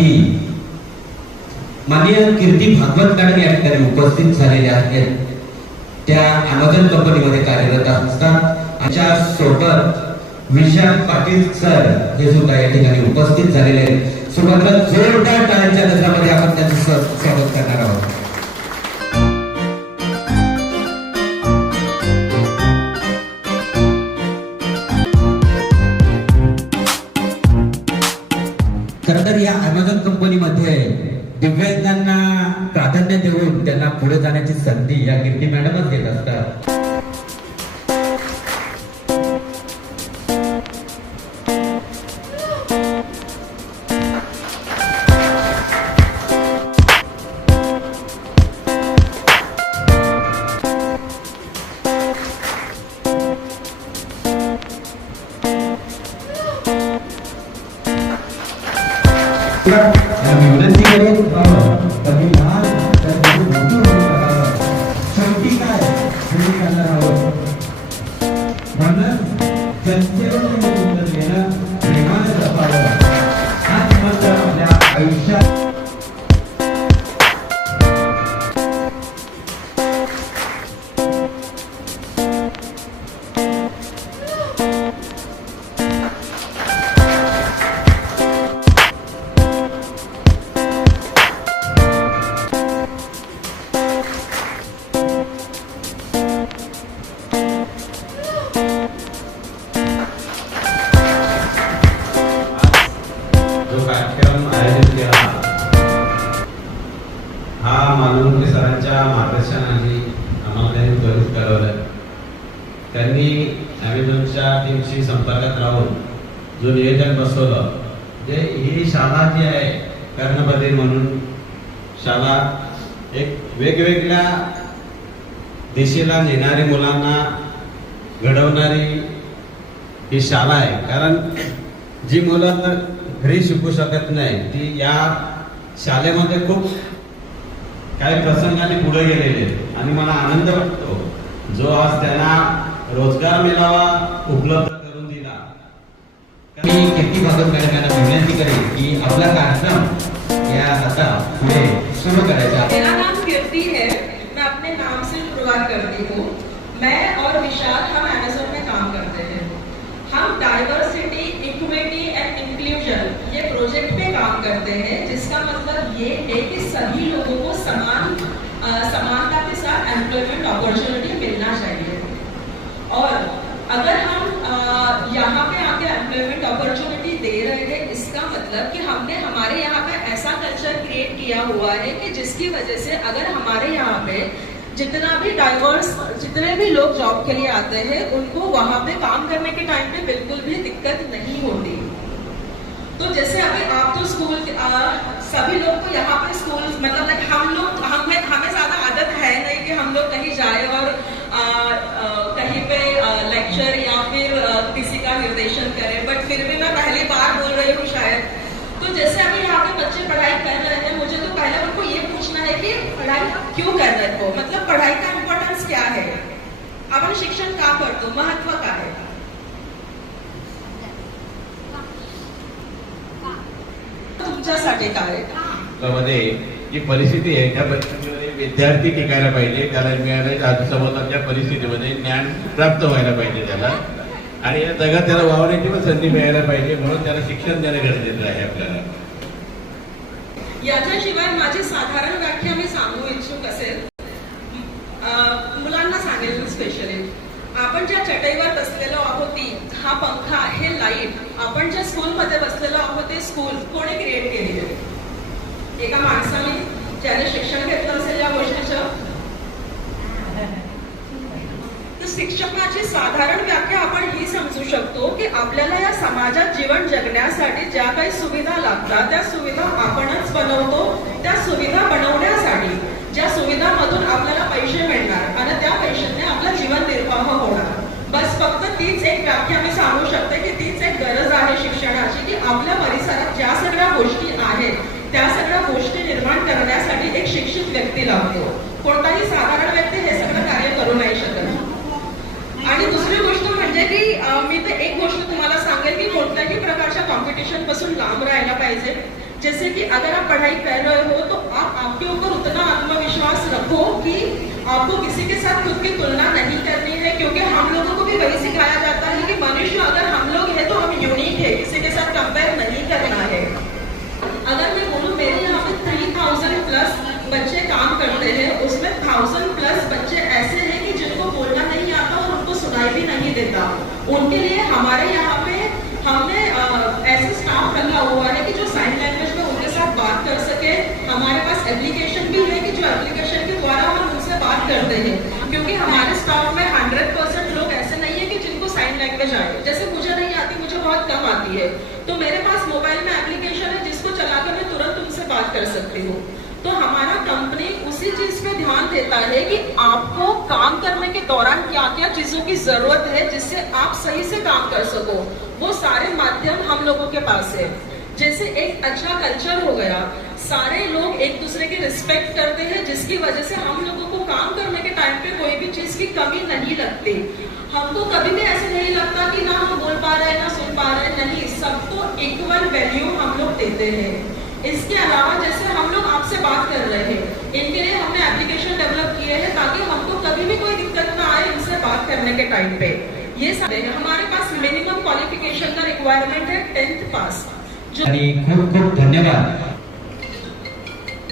करण्यासाठी माननीय कीर्ती भागवत मॅडम या ठिकाणी उपस्थित झालेल्या आहेत. त्या अमेझॉन कंपनीमध्ये कार्यरत असतात. आमच्यासोबत विशाल पाटील सर हे सुद्धा या ठिकाणी उपस्थित झालेले आहेत. सोबतला जोरदार टाळ्यांच्या गजरामध्ये आपण त्यांचं संधी या कीर्ती मॅडमच देत असतात. म्हणून जनतेवर शाळा जी आहे कर्णबधीर म्हणून शाळा एक वेगवेगळ्या दिशेला नेणारी मुलांना घडवणारी ही शाळा आहे कारण जी मुलं घरी शिकू शकत नाही ती या शाळेमध्ये खूप काही प्रसंगाने पुढे गेलेले आहेत. आणि मला आनंद वाटतो जो आज त्यांना रोजगार मिळावा उपलब्ध करून मी कीर्ती भागवत मॅडम विनंती करेन की आपला कार्यक्रम या आता पुढे सुरू करायचा. मेरा नाम कीर्ति है, मैं अपने नाम से शुरुआत करती हूँ। मैं और विशाल, हम अमेजोन में काम करते हैं। हम डाइवर्सिटी इक्विटी एंड इंक्लूजन ये प्रोजेक्ट पे काम करते हैं, जिसका मतलब ये है कि सभी लोगों को समान समानता के साथ एम्प्लॉयमेंट अपॉर्चुनिटी मिलना चाहिए और अगर हम अ, यहाँ पे आके एम्प्लॉयमेंट अपॉर्चुनिटी दे रहे हैं इसका मतलब कि हमने हमारे यहाँ का ऐसा कल्चर क्रिएट किया हुआ है कि जिसकी वजह से अगर हमारे यहाँ पे जितना भी डाइवर्स जितने भी लोग जॉब के लिए आते हैं, उनको वहाँ पे काम करने के टाइम पे बिल्कुल भी दिक्कत नहीं होती। तो जैसे अभी आप तो स्कूल सभी लोग तो पढ़ाई का इम्पॉर्टन्स क्या है? आपण शिक्षण का करतो? महत्त्व काय आहे? तुमच्यासाठी काय? मध्ये जी परिस्थिती आहे त्या परिस्थितीमध्ये विद्यार्थी टिकायला पाहिजे त्याला मिळाल्या सभोवतालच्या परिस्थितीमध्ये ज्ञान प्राप्त व्हायला पाहिजे त्याला. आणि या जगात त्याला वावरायची पण संधी मिळायला पाहिजे म्हणून त्याला शिक्षण देणं गरजेचं आहे आपल्याला. याच्याशिवाय माझी साधारण व्याख्या मी सांगू इच्छुक असेल अं, मुलांना सांगेल स्पेशली आपण ज्या चटईवर बसलेलो आहोत ती हा पंखा हे लाइट. आपण ज्या स्कूलमध्ये बसलेलो आहोत ते स्कूल कोणी क्रिएट केलेले आहे? एका माणसाने ज्याने शिक्षण घेतलं असेल या गोष्टीचं? तर शिक्षकाची साधारण व्याख्या आपण ही समजू शकतो की आपल्याला या समाजात जीवन जगण्यासाठी ज्या काही सुविधा लागतात त्या सुविधा आपणच बनवतो त्या सुविधा बनवण्यासाठी ज्या सुविधामधून आपल्याला पैसे मिळणार आणि त्या पैशाने आपलं जीवन निर्वाह होणार बस फक्त तीच एक व्याख्या मी सांगू शकते की तीच एक गरज आहे शिक्षणाची की आपल्या परिसरात ज्या सगळ्या गोष्टी आहेत त्या सगळ्या गोष्टी निर्माण करण्यासाठी एक शिक्षित व्यक्ती लागतो. कोणताही साधारण व्यक्ती हे सगळं कार्य करू नाही शकत. आणि दुसरी गोष्ट म्हणजे की मी तर एक गोष्ट तुम्हाला सांगेल की कोणत्याही प्रकारच्या कॉम्पिटिशनपासून लांब राहायला पाहिजे. जैसे कि अगर आप पढ़ाई कर रहे हो तो आप आपके ऊपर उतना आत्मविश्वास रखो कि आपको किसी के साथ खुद की तुलना नहीं करनी है क्योंकि हम लोगों को भी वही सिखाया जाता है कि मनुष्य अगर हम लोग हैं तो हम यूनिक है किसी के प्लस बच्चे काम करते हैं, उसमें थाउज़ेंड प्लस बच्चे ऐसे हैं कि जिनको बोलना नहीं आता और उनको सुनाई भी नहीं देता। उनके लिए हमारे यहाँ पे हमने ऐसे स्टाफ रखा हुआ है कि जो साइन लैंग्वेज में उनके साथ बात कर सके। हमारे पास एप्लीकेशन भी है कि जो एप्लीकेशन के द्वारा हम उनसे बात करते हैं। क्योंकि हमारे स्टाफ में हंड्रेड परसेंट लोग ऐसे नहीं है कि जिनको साइन लैंग्वेज आए। जैसे मुझे नहीं आती, मुझे बहुत कम आती है। तो मेरे पास मोबाइल में एप्लीकेशन है जिसको चलाकर मैं तुरंत उनसे बात कर सकती हूँ। तो हमारा कंपनी उसी चीज़ पे ध्यान देता है कि आपको काम करने के दौरान क्या क्या चीज़ों की ज़रूरत है जिससे आप सही से काम कर सको। वो सारे माध्यम हम लोगों के पास है। जैसे एक अच्छा कल्चर हो गया, सारे लोग एक दूसरे की रिस्पेक्ट करते हैं, जिसकी वजह से हम लोगों को काम करने के टाइम पे कोई भी चीज़ की कमी नहीं लगती। हमको कभी भी ऐसे नहीं लगता कि ना हम बोल पा रहे हैं ना सुन पा रहे हैं नहीं। सबको इक्वल वैल्यू हम लोग देते हैं। इसके अलावा जैसे हम लोग आपसे बात कर रहे हैं इनके लिए हमने एप्लीकेशन डेवलप किए हैं ताकि हमको कभी भी कोई दिक्कत ना आए इनसे बात करने के टाइम पे। ये है हमारे पास मिनिमम क्वालिफिकेशन का रिक्वायरमेंट है टेंथ पास खूप खूप धन्यवाद।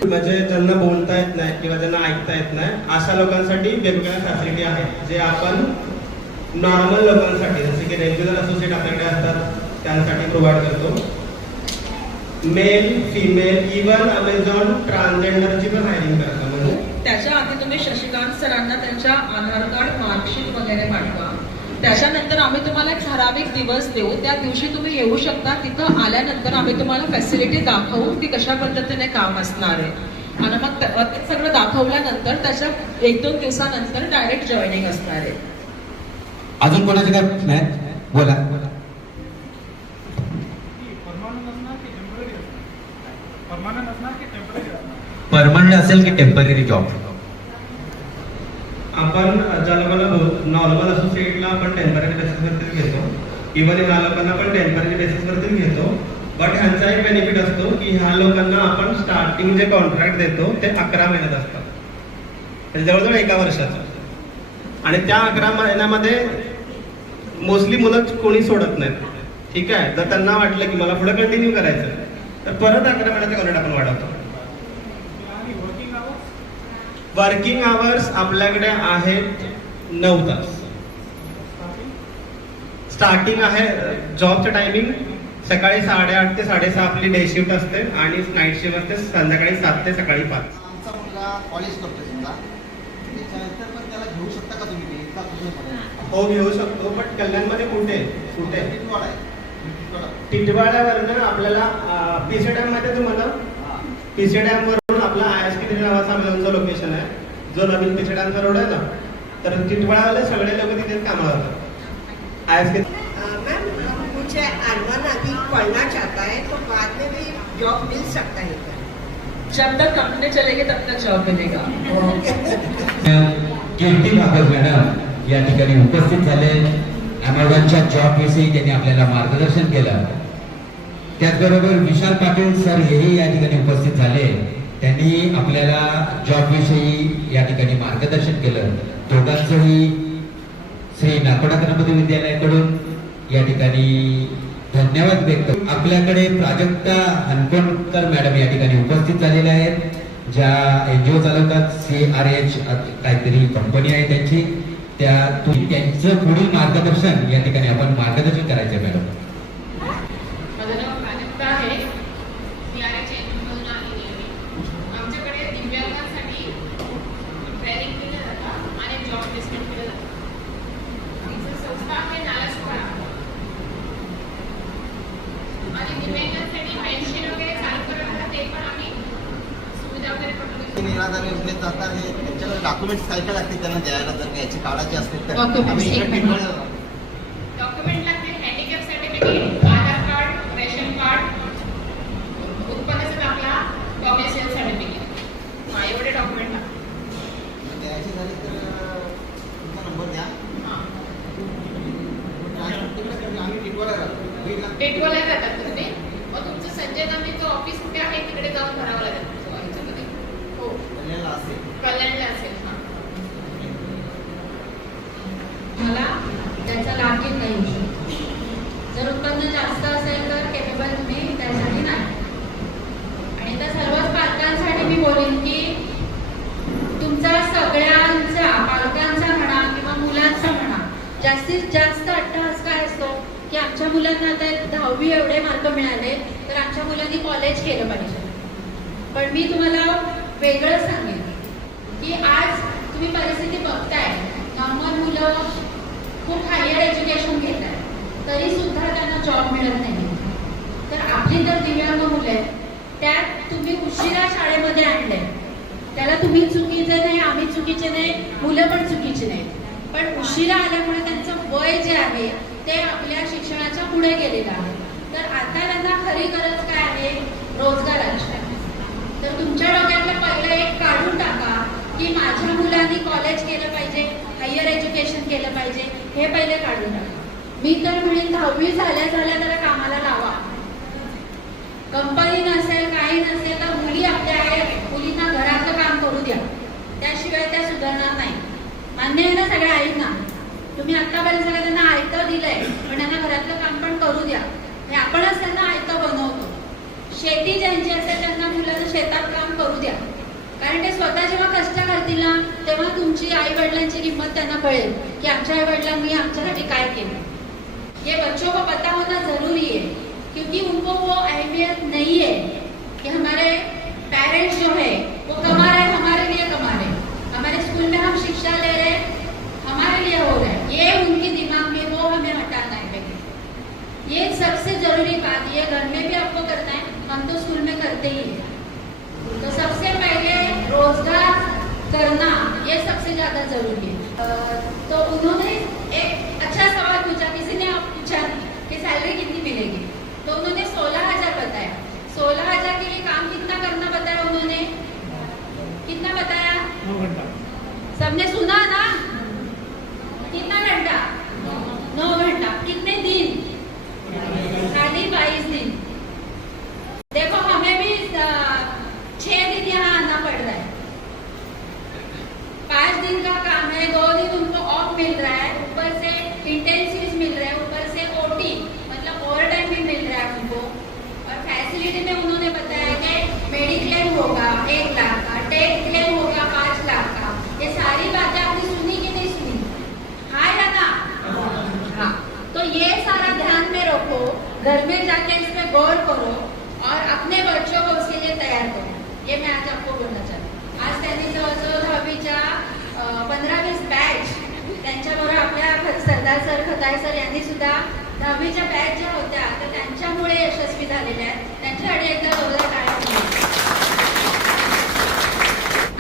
म्हणजे ज्यांना बोलता येत नाही किंवा ज्यांना ऐकता येत नाही अशा लोकांसाठी वेगवेगळ्या फॅसिलिटी आहेत जे आपण नॉर्मल लोकांसाठी जसे की रेग्युलर असोसिएट आपल्याकडे असतात त्यांसाठी प्रोव्हाइड करतो. मेल फिमेल इवन अमेझॉन ट्रान्सजेंडरची पण हायरिंग करतो म्हणजे. त्याच्या आधी तुम्ही शशिकांत सरांना त्यांच्या आधार कार्ड मार्कशीट वगैरे पाठवा. त्याच्यानंतर आम्ही तुम्हाला एक ठराविक दिवस देऊ. त्या दिवशी तुम्ही येऊ शकता. तिथं आल्यानंतर आम्ही तुम्हाला फॅसिलिटी दाखवू की कशा पद्धतीने काम असणार आहे. आणि मग ते ते सगळं दाखवल्यानंतर त्याच्या एक दोन दिवसानंतर डायरेक्ट जॉईनिंग असणार आहे. अजून कोणाचे काय प्रश्न आहेत बोला परमानंट असणार की टेंपररी असणार परमनंट असेल की टेंपररी जॉब आपण ज्याला मला नॉर्मल असोसिएटला आपण टेंपररी बेसिसवरती घेतो. इव्हन ह्या लोकांना पण टेंपररी बेसिसवरती घेतो. बट ह्यांचा एक बेनिफिट असतो की ह्या लोकांना आपण स्टार्टिंग जे कॉन्ट्रॅक्ट देतो ते अकरा महिन्यात असतात म्हणजे जवळजवळ एका वर्षाचं. आणि त्या अकरा महिन्यामध्ये मोस्टली मुलं कोणी सोडत नाहीत. ठीक आहे? जर त्यांना वाटलं की मला पुढे कंटिन्यू करायचं तर परत अकरा महिन्याचा कॉन्ट्रॅक्ट आपण वाढवतो आणि वर्किंग आवर्स वर्किंग आवर्स आपल्याकडे आहेत नऊ तास. स्टार्टिंग आहे जॉबचं टायमिंग सकाळी साडेआठ ते साडेसहा आपली डे शिफ्ट असते आणि नाईट शिफ्ट असते संध्याकाळी सात ते सकाळी पाच. आमचा मुलगा कॉलेज करतोय समजा. त्याच्यानंतर पण त्याला घेऊ शकता का तुम्ही? हो घेऊ शकतो बट कल्याणमध्ये कुठे? कुठे. टिटवाड्यावरनं आपल्याला पीसी डॅममध्ये तुम्हाला. पीसी डॅम वरून आपला आय एस के नावाचा आमचं लोकेशन आहे. जो नवीन पीसी डॅमचा रोड आहे ना तर टिटवाड्यावाले सगळे लोक तिथे कामाला जातात. आय एस के मैम मुझे अरमान अभी पढ़ना चाहता है तो बाद में भी जॉब मिल सकता है क्या? जब तक कंपनी चलेगी तब तक जॉब मिलेगा। कीर्ती भागवत मॅडम या ठिकाणी उपस्थित झाले. अमेझॉनच्या जॉब विषयी त्यांनी आपल्याला मार्गदर्शन केलं. त्याचबरोबर विशाल पाटील सर हेही या ठिकाणी उपस्थित झाले. त्यांनी आपल्याला जॉब विषयी या ठिकाणी मार्गदर्शन केलं. दोघांचंही श्री नाकोडा गणपती विद्यालयाकडून या ठिकाणी धन्यवाद व्यक्त आपल्याकडे प्राजक्ता हनकोणकर मॅडम या ठिकाणी उपस्थित झालेल्या आहेत ज्या ए जी ओ चालवतात. सी आर एच काहीतरी कंपनी आहे त्यांची. त्या त्यांचं पुढील मार्गदर्शन या ठिकाणी आपण मार्गदर्शन करायचं मॅडम. माझं नाव प्राजक्ता आहे मी आर एच एनमधून आलेली आहे आमच्याकडे दिव्यांगांसाठी ट्रेनिंग केलं जातं आणि जॉब प्लेसमेंट केलं जातं आमची संस्था आहे नालासोपारा आणि दिव्यांगांसाठी पेन्शन वगैरे चालू करत होतं ते पण आम्ही सुविधा वगैरे ते पटवली निराधार योजनेत जातात हे डॉक्युमेंट्स काय काय लागतील त्यांना द्यायला? जर का याची काढायची असतील तर. आम्ही इकडे डॉक्युमेंट लागते. Handicap certificate Aadhaar card ration card उत्पन्नाचा दाखला डॉमेसियल सर्टिफिकेट हा एवढे डॉक्युमेंट लागतात द्यायची झाली तर तुमचा नंबर द्या. हां. आम्ही राहतो. टेटवाला जातात तुम्ही. मग तुमचं संजय तो ऑफिस कुठे आहे? तिकडे जाऊन भरावं लागेल तो ह्याच्यामध्ये. हो कल्याणला असेल कल्याणला असेल हां मला त्याचा लाभ घेता येऊ शकतो जर उत्पन्न जास्त असेल तर केपेबल तुम्ही त्यासाठी नाही आणि त्या सर्वच पालकांसाठी मी बोलेन की तुमचा सगळ्यांचा पालकांचा म्हणा किंवा मुलांचा म्हणा जास्तीत जास्त अट्टहास काय असतो? की आमच्या मुलांना आता दहावी एवढे मार्क मिळाले तर आमच्या मुलांनी कॉलेज केलं पाहिजे. पण मी तुम्हाला वेगळं सांगेन की आज तुम्ही परिस्थिती बघताय नॉर्मल मुलं खूप हायर एज्युकेशन घेत आहेत तरी सुद्धा त्यांना जॉब मिळत नाही. तर आपली तर दिव्यांग मुलं आहेत त्यात तुम्ही उशिरा शाळेमध्ये आणले त्याला तुम्ही चुकीचे नाही आम्ही चुकीचे नाही मुलं पण चुकीचे नाही. पण उशिरा आल्यामुळे त्यांचं वय जे आहे ते आपल्या शिक्षणाच्या पुढे गेलेलं आहे. तर आता त्यांना खरी गरज काय आहे? रोजगाराची तर तुमच्या डोक्यातलं पहिलं एक काढून टाका की माझ्या मुलांनी कॉलेज केलं पाहिजे हायर एज्युकेशन केलं पाहिजे हे पहिले काढून टाका. मी तर म्हणेन दहावी झाल्या झाल्या त्याला कामाला लावा. कंपनी नसेल काही नसेल तर मुली आपल्या आहेत. मुलींना घरातलं काम करू द्या. त्याशिवाय त्या सुधारणार नाही मान्य आहे ना सगळ्या आईंना तुम्ही आतापर्यंत सगळं त्यांना आयतं दिलंय पण त्यांना घरातलं काम पण करू द्या. हे आपणच त्यांना आयतं बनवतो. शेती ज्यांची असेल त्यांना मुलांना शेतात काम करू द्या. कारण ते स्वतः जेव्हा कष्ट करतील ना तेव्हा तुमची आई वडिलांची किंमत त्यांना कळेल की आमच्या आई वडिलांनी आमच्यासाठी काय केलं. ये बच्चों को पता होना जरूरी है क्योंकि उनको वो अहमियत नहीं है कि हमारे पेरेंट्स जो है ज़रूरी बात ये घर में भी आपको करना है हम तो स्कूल में करते ही हैं। तो सबसे पहले रोज़गार करना ये सबसे ज़्यादा ज़रूरी है। तो उन्होंने एक अच्छा सवाल पूछा किसी ने आप पूछा कि सैलरी कितनी मिलेगी? तो उन्होंने सोलह हज़ार बताया। सोलह हज़ार के लिए काम कितना करना बताया उन्होंने? कितना बताया? सबने सुना ना? कितना घंटा? गौर करो और अपने बच्चों को उसके लिए तैयार करो। ये मैं आज आपको बोलना चाहती आज त्यांनी जवळजवळ दहावीच्या पंधरा वीस बॅच त्यांच्याबरोबर आपल्या सरदार सर खताय सर यांनी सुद्धा दहावीच्या बॅच ज्या होत्या तर त्यांच्यामुळे यशस्वी झालेल्या आहेत. त्यांच्यासाठी एकदा जोरदार काय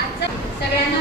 आजचा सगळ्यांना